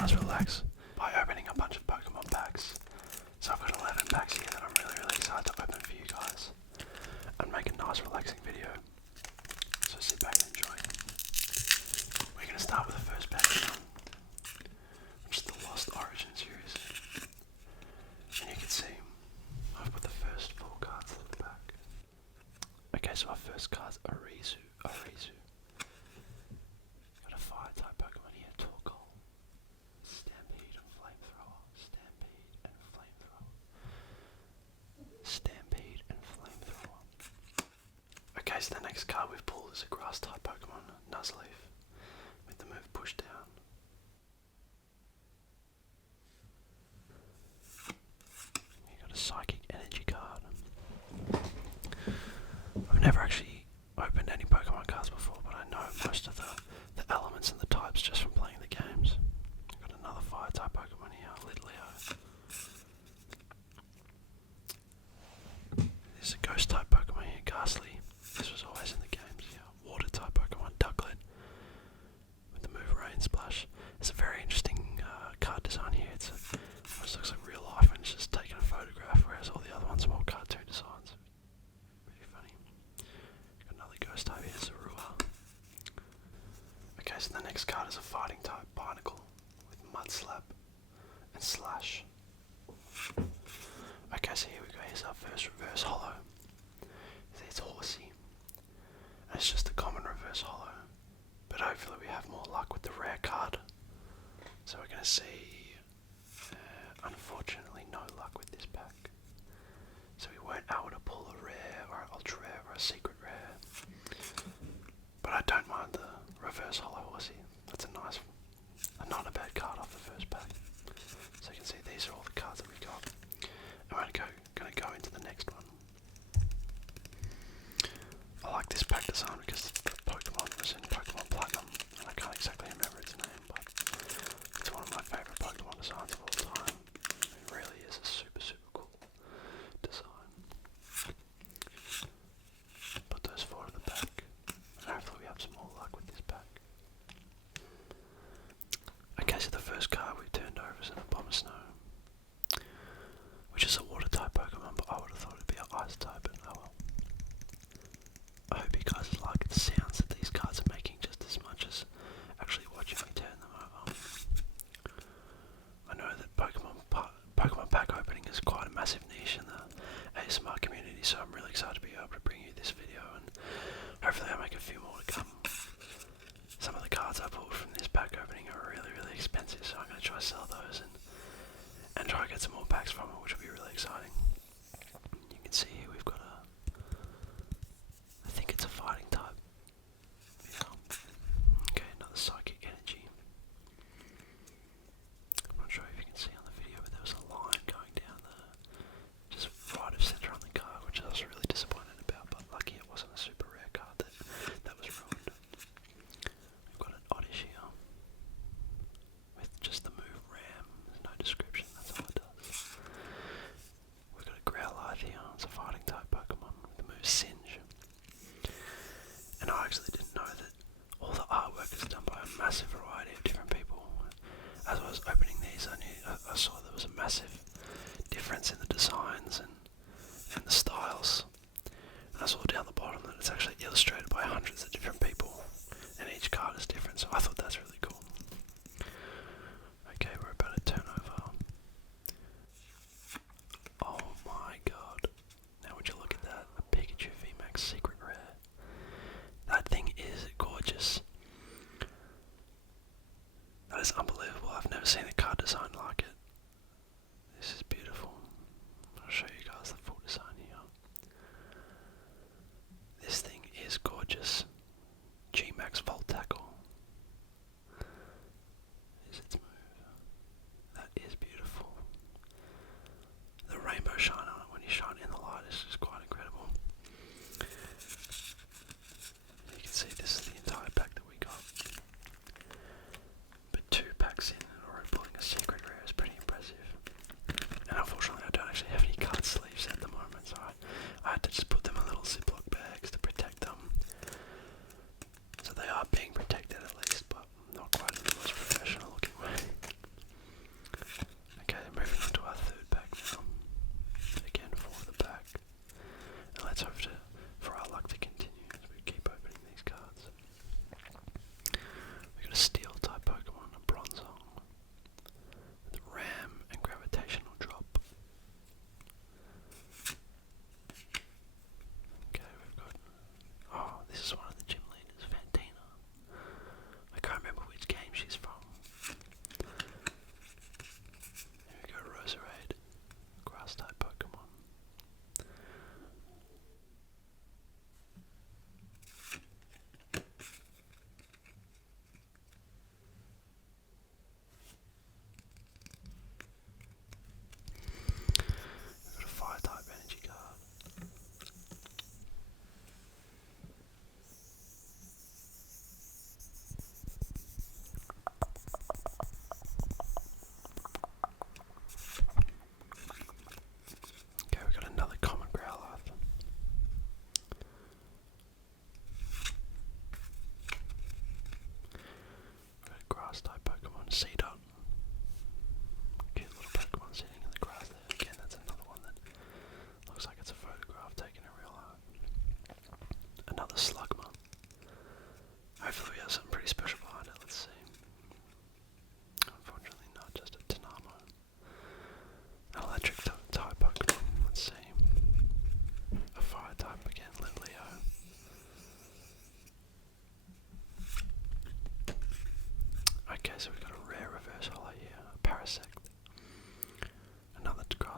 guys relax by opening a bunch of Pokemon packs. So I've got 11 packs here that I'm really excited to open for you guys and make a nice relaxing video. So sit back and enjoy. We're going to start with the first pack, which is the Lost Origin series. And you can see I've put the first 4 cards in the pack. Okay, so our first card's Raichu. Got a fire type Pokemon here, Torkoal. Stampede and Flamethrower. Okay, so the next card we've pulled is a grass type Pokemon, Nuzleaf, with the move push down. You got a Psychic Energy card. I've never actually opened any Pokemon cards before, but I know most of the elements and the types just from playing the games. I've got another fire type Pokemon here, Litleo. There's a ghost type Pokemon here, Ghastly. This was always in the games here. Water type Pokemon, Ducklet, with the move Rain Splash. It's a very interesting card design here. It almost looks like real life when it's just taken a photograph, whereas all the other ones are more cartoon designs. Pretty funny. Got another ghost type here, Zorua. Okay, so the next card is a fighting type, Barnacle, with Mud Slap and Slash. Okay, so here we go. Here's our first reverse holo. It's Horsea. And it's just a common reverse holo. But hopefully we have more luck with the rare card. So we're going to see, unfortunately, no luck with this pack. So we weren't able to pull a rare or an ultra rare or a secret rare. But I don't mind the reverse holo Horsea. That's not a bad card off the first pack. So you can see these are all the cards that we've got. And we're going to go into the next one. I like this pack design because the Pokemon was in Pokemon Platinum, and I can't exactly remember its name, but it's one of my favourite Pokemon designs of all time. It really is a super cool design. Put those 4 in the pack, and hopefully we have some more luck with this pack. Okay, so the first card we turned over is an Abomasnow, which is a water type Pokemon, but I would have thought it'd be an ice type, but oh well. I hope you guys like the sounds that these cards are making just as much as actually watching me turn them over. I know that Pokemon pack opening is quite a massive niche in the ASMR community, so I'm really excited to be able to bring you this video, and hopefully I'll make a few more to come. Some of the cards I pulled from this pack opening are really expensive, so I'm going to try to sell those and try to get some more packs from it, which will be really exciting. You can see here we've got I think it's a fighting type. Yeah. Okay, another Psychic Energy. I'm not sure if you can see on the video, but there was a line going down just right of centre on the card, which I was really disappointed about, but lucky it wasn't a super rare card that was ruined. We've got an Oddish here with just the move Ram. There's no description, that's all it does.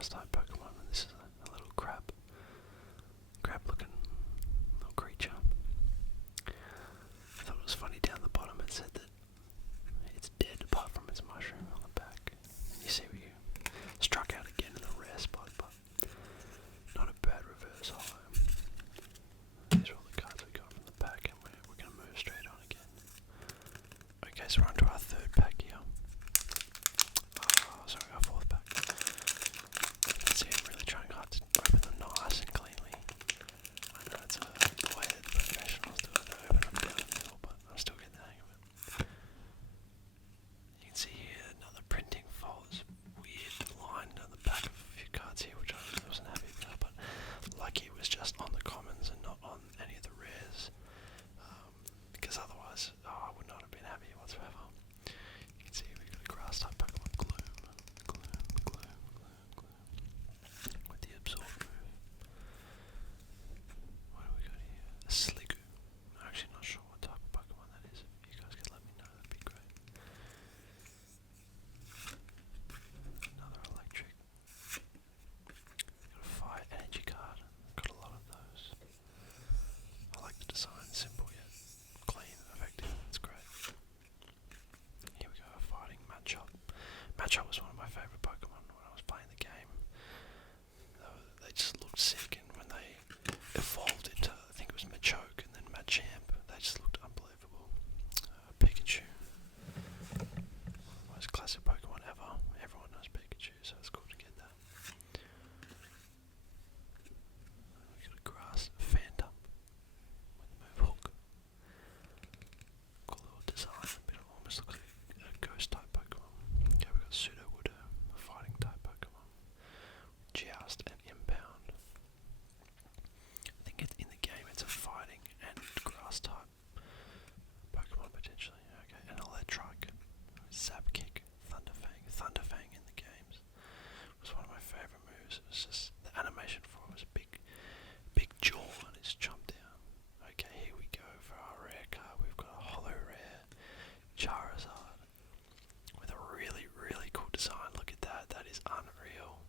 grass type Pokemon, and this is a little crab looking little creature. I thought it was funny down the bottom it said that it's dead apart from its mushroom on the back. And you see we struck out again in the rare spot, but not a bad reverse holo. These are all the cards we got from the pack, and we're going to move straight on again. Okay, so we're on to our third pack here. Sorry, our fourth pack. You can see I'm really trying hard to open them nice and cleanly. I know it's a way that professionals do it, they open them down the middle, but I'm still getting the hang of it. You can see here another printing fault. There's a weird line down the back of a few cards here, which I wasn't happy about, but lucky it was just on the commons and not on any of the rares, because otherwise I would not have been happy whatsoever. You can see we've got a grass type Pokemon, Gloom, with the absorb move. What do we got here? A Sliggoo. I'm actually not sure what type of Pokemon that is. If you guys could let me know, that'd be great. Another electric. Got a fire energy card. Got a lot of those. I like the design, simple yet clean and effective. It's great. Here we go, fighting Machoke. Machoke was one of my favourite Pokemon when I was playing the game. They just looked sick, and when they evolved into, I think it was Machoke and then Machamp, they just looked unbelievable. Pikachu. One of the most classic Pokemon ever. Everyone knows Pikachu, so it's cool to get that. We got a grass Phantom with the move Hook. Cool little design, a bit of almost looks like a ghost type Pokemon. Okay, we got Sudowoodo, a fighting type Pokemon. Joust and Impound. I think in the game it's a fighting and grass type Pokemon potentially. Okay, and Electrike, Zap Kick, Thunderfang. Thunderfang in the games was one of my favourite moves. It was just the animation for it was a big jaw and it's chomped down. Okay, here we go for our rare card. We've got a holo rare Charizard with a really, really cool design. Look at that. That is unreal.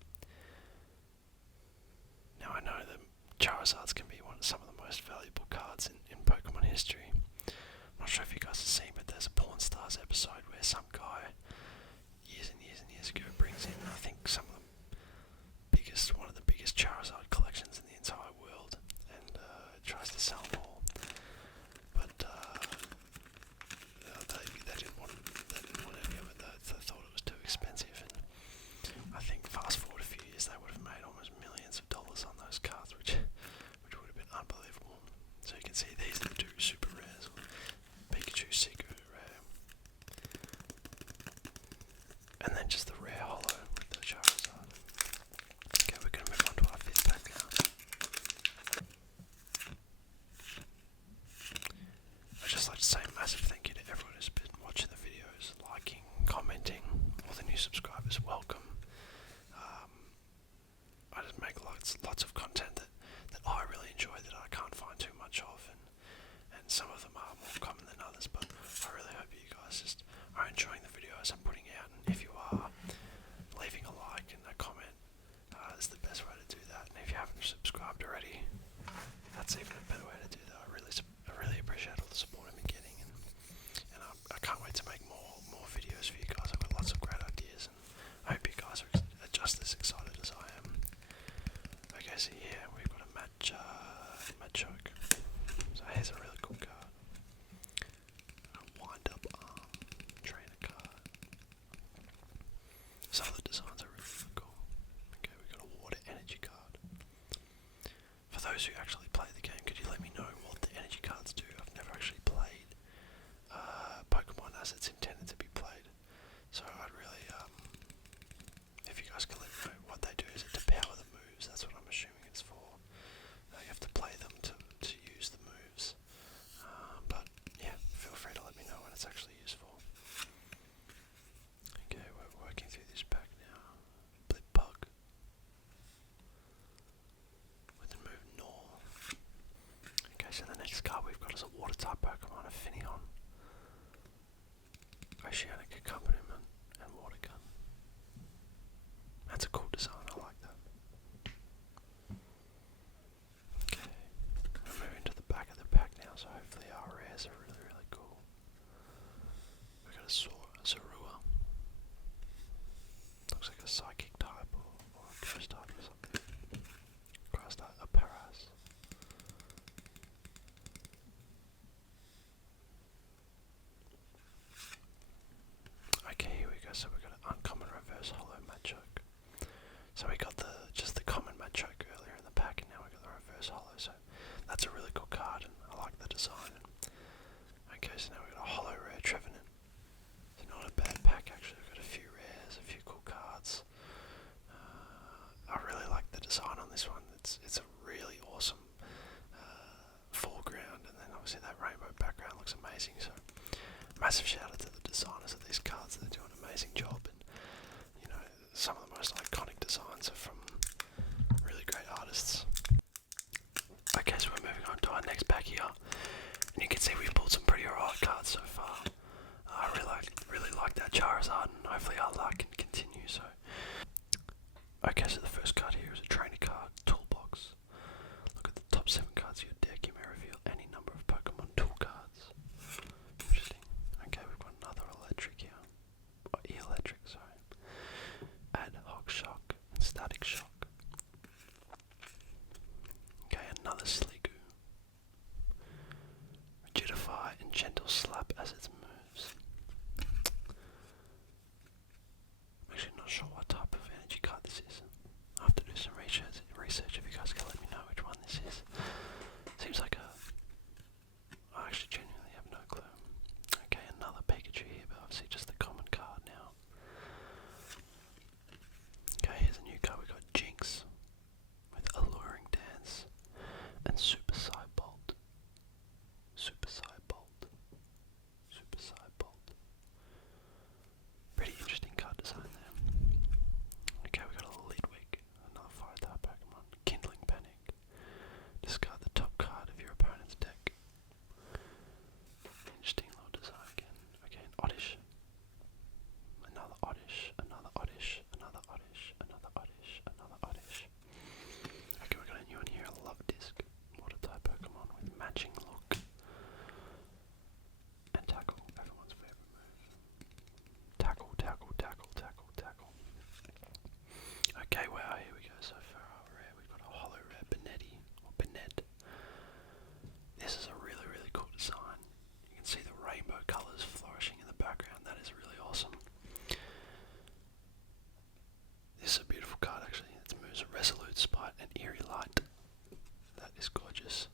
Now I know that Charizards can be some of the most valuable cards in Pokemon history. I'm not sure if you guys have seen, but there's a Pawn Stars episode where some guy years and years and years ago brings in, I think, one of the biggest Charizard collections in the entire world, and tries to sell them all. But they didn't want any of it. They thought it was too expensive, and I think fast forward a few years, they would have made almost millions of dollars on those cards, which would have been unbelievable. So you can see these are the two super rares. Pikachu, Secret rare, and then just the rare holo with the Charizard. Okay, we're going to move on to our fifth pack now. I'd just like to say a massive thank you to everyone who's been watching the videos, liking, commenting, all the new subscribers, welcome. I just make lots of content that I really enjoy, that I can't find too much of, and some of them are more common than others, but I really hope you guys just are enjoying the videos I'm putting out, and if you are, leaving a like and a comment is the best way to do that. And if you haven't subscribed already, that's even a better way to do that. I really appreciate all the support I've been getting, and I can't wait to make more videos for you guys. I've got lots of great ideas, and I hope you guys are just as excited as I am. Okay, so yeah, we've got a Machoke. So here's a really cool card. A wind-up arm trainer card. Some of the designs are really cool. Okay, we've got a water energy card. For those who actually play the game, could you let me know what the energy cards do? I've never actually played Pokemon as it's intended to be played. So I'd really, if you guys can let me know what they do. Is it to power the moves? That's what I'm assuming it's for. You have to play them to use the moves. But yeah, feel free to let me know when it's actually useful. Okay, we're working through this pack now. Blipbug. With the move Gnaw. Okay, so the next card we've got is a water type Pokemon, a Finneon. Oceanic Accompaniment and Water Gun. That's a cool design, I like that. so we got an uncommon reverse holo Machoke. So we got just the common Machoke earlier in the pack, and now we got the reverse holo. So that's a really cool card, and I like the design. Okay, so now we got a holo rare Trevenant. So not a bad pack actually. We've got a few rares, a few cool cards. I really like the design on this one. It's a really awesome foreground, and then obviously that rainbow background looks amazing. So massive shout out to the designers of these cards. They're doing an amazing job, and you know, some of the most iconic designs are from really great artists. Okay, so we're moving on to our next pack here, and you can see we've pulled some pretty alright cards so far. I really like that Charizard, and hopefully our luck can continue. So, okay, so the first card here is a trainer card toolbox. Look at the top 7 cards of your deck. You may reveal any number of Pokemon tool cards. Interesting. Okay, we've got another electric here. Oh, electric, sorry. Ad hoc shock and static shock. Okay, another Sliggoo. Regenerative and gentle slap as it moves. I'm actually not sure what type of energy card this is. I have to do some research if you guys can let me know which one this is. Seems like I actually genuinely have no clue. Okay, another Pikachu here, but obviously just the common card now. Okay, here's a new card. We got Jinx with Alluring Dance and Super Psybolt. Super Psybolt. Super Psybolt. Pretty interesting card design there. Okay, we got a Lidwig, another fire type Pokemon. Kindling Panic. Discard the top card of your opponent's deck. Interesting little design again. Okay, an Oddish. Another Oddish, another Oddish, another Oddish, another Oddish, another Oddish. Okay, we got a new one here, a Love Disc. Water type Pokemon with matching look. And Tackle, everyone's favourite move. Tackle, tackle, tackle, tackle, tackle. Okay, wow, here we go. So for our rare, we've got a holo rare Banette. This is a really, really cool design. You can see the rainbow colours flourishing in the background. That is really awesome. This is a beautiful card actually. It moves a Resolute, Spite and Eerie Light. That is gorgeous.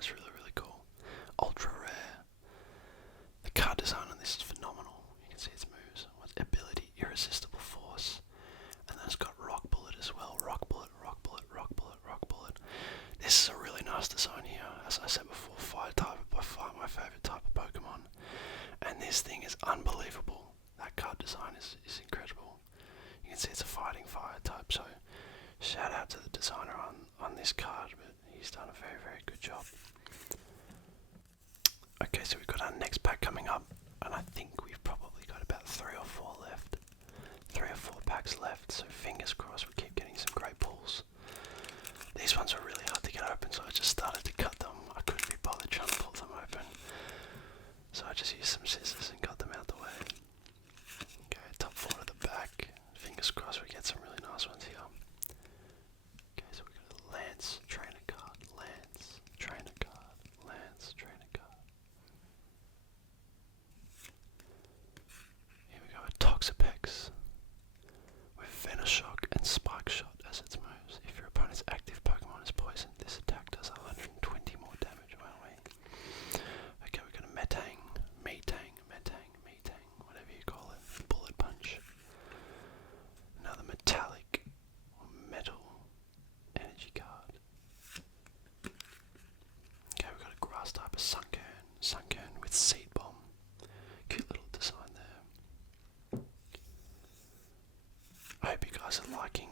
is really, really cool. Ultra rare. The card design on this is phenomenal. You can see its moves. Ability, Irresistible Force. And then it's got Rock Bullet as well. Rock Bullet, Rock Bullet, Rock Bullet, Rock Bullet. This is a really nice design here. As I said before, Fire type is by far my favourite type of Pokemon. And this thing is unbelievable. That card design is incredible. You can see it's a fighting fire type, so shout out to the designer on this card, but he's done a very, very good job. Okay, so we've got our next pack coming up, and I think we've probably got about 3 or 4 left. 3 or 4 packs left, so fingers crossed we keep getting some great pulls. These ones are really hard to get open, so I just started to cut them. I couldn't be bothered trying to pull them open, so I just used some scissors and cut them out the way. Okay, top 4 to the back. Fingers crossed we get some really nice ones here. Okay, so we've got a Lance Trainer card, Lance Trainer card, Lance Trainer card. Here we go, a Toxapex with Venoshock and Spike Shot as its moves. If your opponent's active Pokemon is poisoned, this attack does 120 more damage. Wow, okay, we've got a Metang, whatever you call it, Bullet Punch. Another metallic or metal energy card. Okay, we've got a grass type of Sunkern with Seed Bomb. Cute little design there. I hope you guys are liking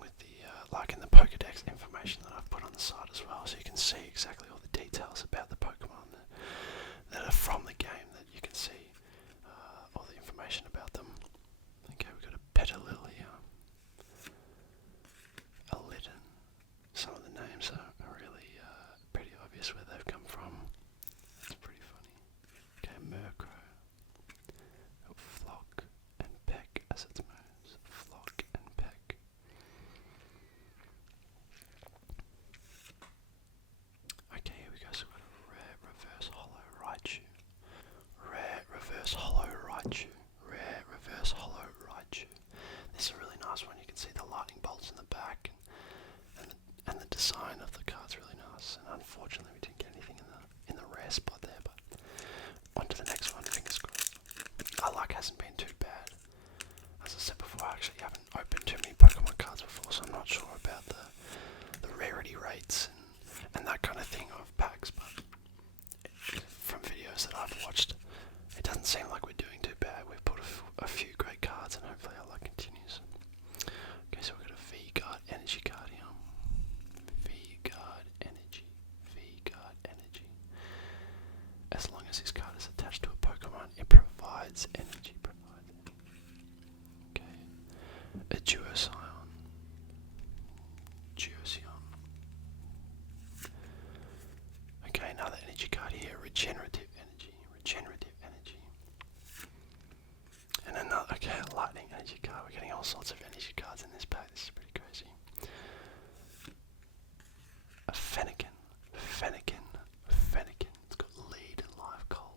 the Pokédex information that I've put on the side as well, so you can see exactly all the details about the Pokemon that are from the game, that you can see all the information about them. Okay, we've got a Petalil here. A Litten. Some of the names are really pretty obvious where they've come from. That's pretty funny. Okay, Murkrow. Flock and Peck as its moves. Flock and Peck. Okay, here we go. So we've got a rare reverse holo Raichu. Rare reverse holo Raichu. Rare reverse holo Raichu. This is a really nice one. You can see the lightning bolts in the back, and the design of the card's really nice. And unfortunately, we didn't get anything in the rare spot there. But on to the next one. Fingers crossed. Our luck hasn't been too bad. As I said before, I actually haven't opened too many Pokemon cards before, so I'm not sure about the rarity rates and that kind of thing of packs. But from videos that I've watched, it doesn't seem like we're doing too bad. We've put a few great cards, and hopefully our luck continues. Okay, so we've got a V-Guard Energy card here. V-Guard Energy. V-Guard Energy. As long as this card is attached to a Pokemon, it provides energy. Okay. A Duoscion. Okay, another energy card here. Regenerative Energy. And another, okay, a Lightning Energy card. We're getting all sorts of energy cards in this pack. This is pretty crazy. A Fennekin. It's got Lead and Live Coal.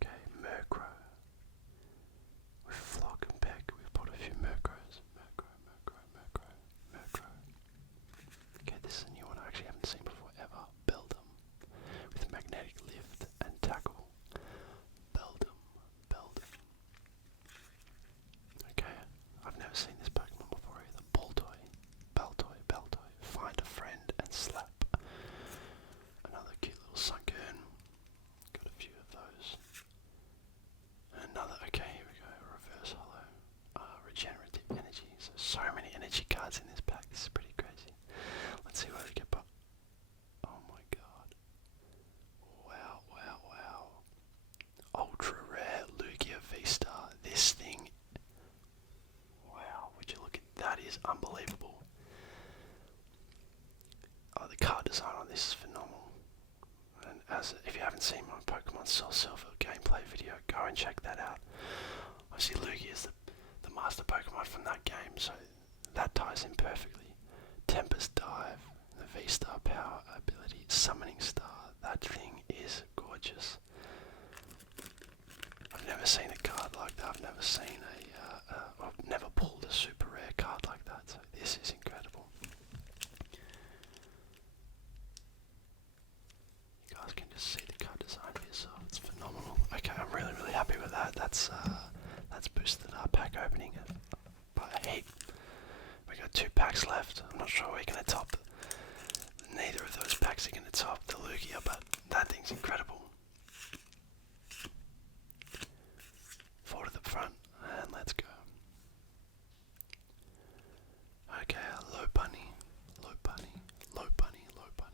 Okay, Murkrow. With Flock and Peck, we've put a few Murkrows. Murkrow. Okay, this is a new one I actually haven't seen before ever. Beldum. With Magnetic Lift and Tackle. Beldum. Okay, I've never seen this Pokemon before either. Baltoy. Find a Friend and Slap. Another cute little Sunkern. Got a few of those. Another, okay, here we go. Reverse holo. Regenerative Energy. So many energy cards in this pack. This is pretty crazy. Let's see what we get. Oh my god. Wow. Ultra rare Lugia VStar. This thing. Wow, would you look at that? Is unbelievable. Oh, the card design on this is phenomenal. And if you haven't seen my Pokemon Soul Silver gameplay video, go and check that out. Obviously, Lugia is the master Pokemon from that game, so that ties in perfectly. Tempest Dive, the V-Star power ability, Summoning Star. That thing is gorgeous. I've never seen a card like that. I've never seen I've never pulled a super rare card like that. So this is incredible. that's boosted our pack opening by a heap. We got 2 packs left. I'm not sure we're going to top. Neither of those packs are going to top the Lugia, but that thing's incredible. 4 to the front, and let's go. Okay, low bunny, low bunny, low bunny, low bunny.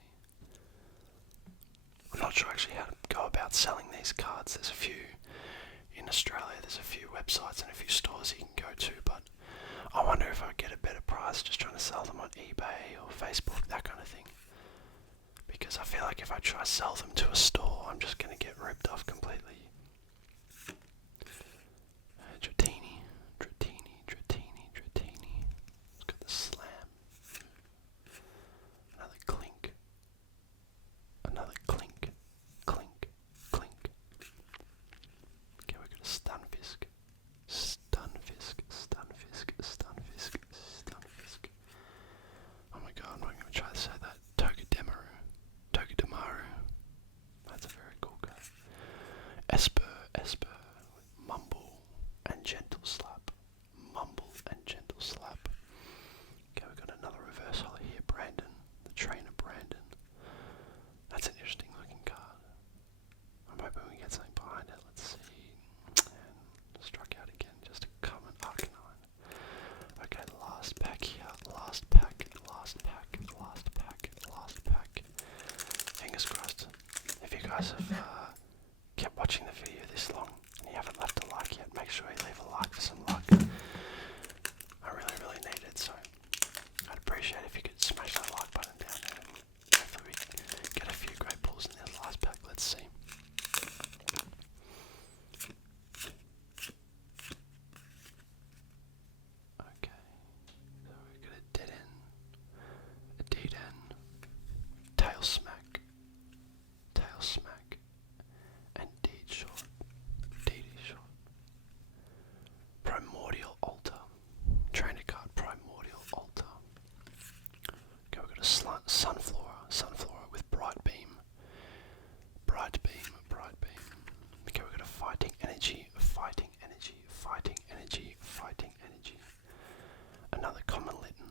I'm not sure actually how to go about selling these cards. There's a few in Australia, there's a few websites and a few stores you can go to, but I wonder if I get a better price just trying to sell them on eBay or Facebook, that kind of thing. Because I feel like if I try to sell them to a store, I'm just going to get ripped off completely. Dratini, Dratini, Dratini, Dratini. Let's got the slam. Another clink. Another clink. Clink. Clink. Okay, we've got a Stunfisk. Stunfisk. Stunfisk. Stunfisk. Stunfisk. Oh my god, I'm not going to try to say that. Togedemaru. Togedemaru. That's a very cool guy. Esper. Esper. Mumble and Gentle Slap. Mumble and Gentle Slap. Okay, we've got another reverse holo here. Brandon. The trainer Brandon. That's an interesting looking card. I'm hoping we get something behind it. Let's see. And struck out again. Just a common Arcanine. Okay, last pack here. Last pack. Last pack. Last pack. Last pack. Fingers crossed. If you guys have kept watching the video this long and you haven't left a like yet, make sure you leave a like for some luck. I really need it, so I'd appreciate if you could smash that like button down there. Hopefully we get a few great pulls in this last pack. Let's see. Okay, so we've got a dead end, a dead end, tail smack, and deed short, primordial altar, trainer card, primordial altar. Okay, we've got a sunflora with bright beam. Okay, we've got a fighting energy. Another common Litten.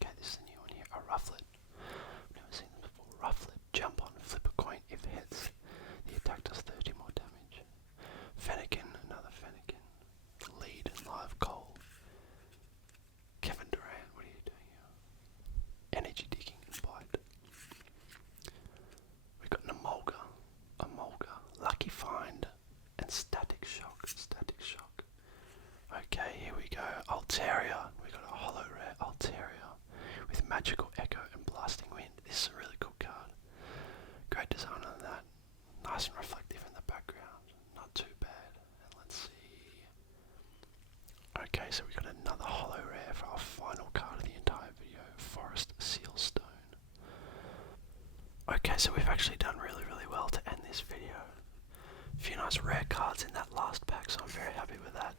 Okay, this is the new one here, a Rufflet. I've never seen this before. Rufflet, jump on, flip a coin. If hits, the attack does 30 more damage. Fennekin, another Fennekin. Lead and live coal. Kevin Durant, what are you doing here? Energy digging and bite. We've got an Emolga, Lucky Find, and Static Shock. Okay, here we go. Altaria. We got a holo rare Altaria with magical echo and blasting wind. This is a really cool card. Great design on that. Nice and reflective in the background. Not too bad. And let's see. Okay, so we got another holo rare for our final card of the entire video. Forest Sealstone. Okay, so we've actually done really well to end this video. A few nice rare cards in that last pack, so I'm very happy with that.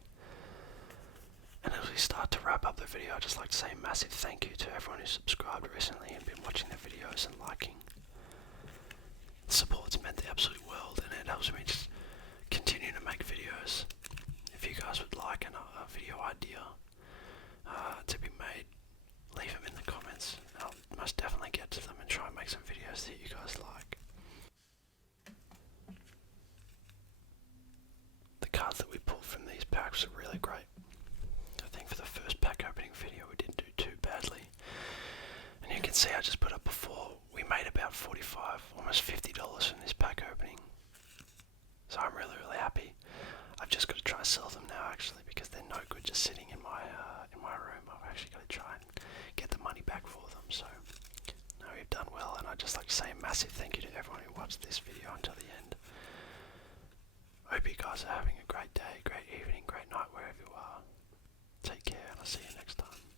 And as we start to wrap up the video, I'd just like to say a massive thank you to everyone who subscribed recently and been watching the videos and liking. The support's meant the absolute world, and it helps me just continue to make videos. If you guys would like a video idea to be made, leave them in the comments. I'll most definitely get to them and try and make some videos that you guys like. The cards that we pulled from these packs are really great. I think for the first pack opening video we didn't do too badly. And you can see I just put up before, we made about $45, almost $50 from this pack opening. So I'm really happy. I've just got to try to sell them now actually, because they're no good just sitting in my room. I've actually got to try and get the money back for them. So no, we've done well, and I'd just like to say a massive thank you to everyone who watched this video until the end. Hope you guys are having a great day, great evening, great night wherever you are. Take care, and I'll see you next time.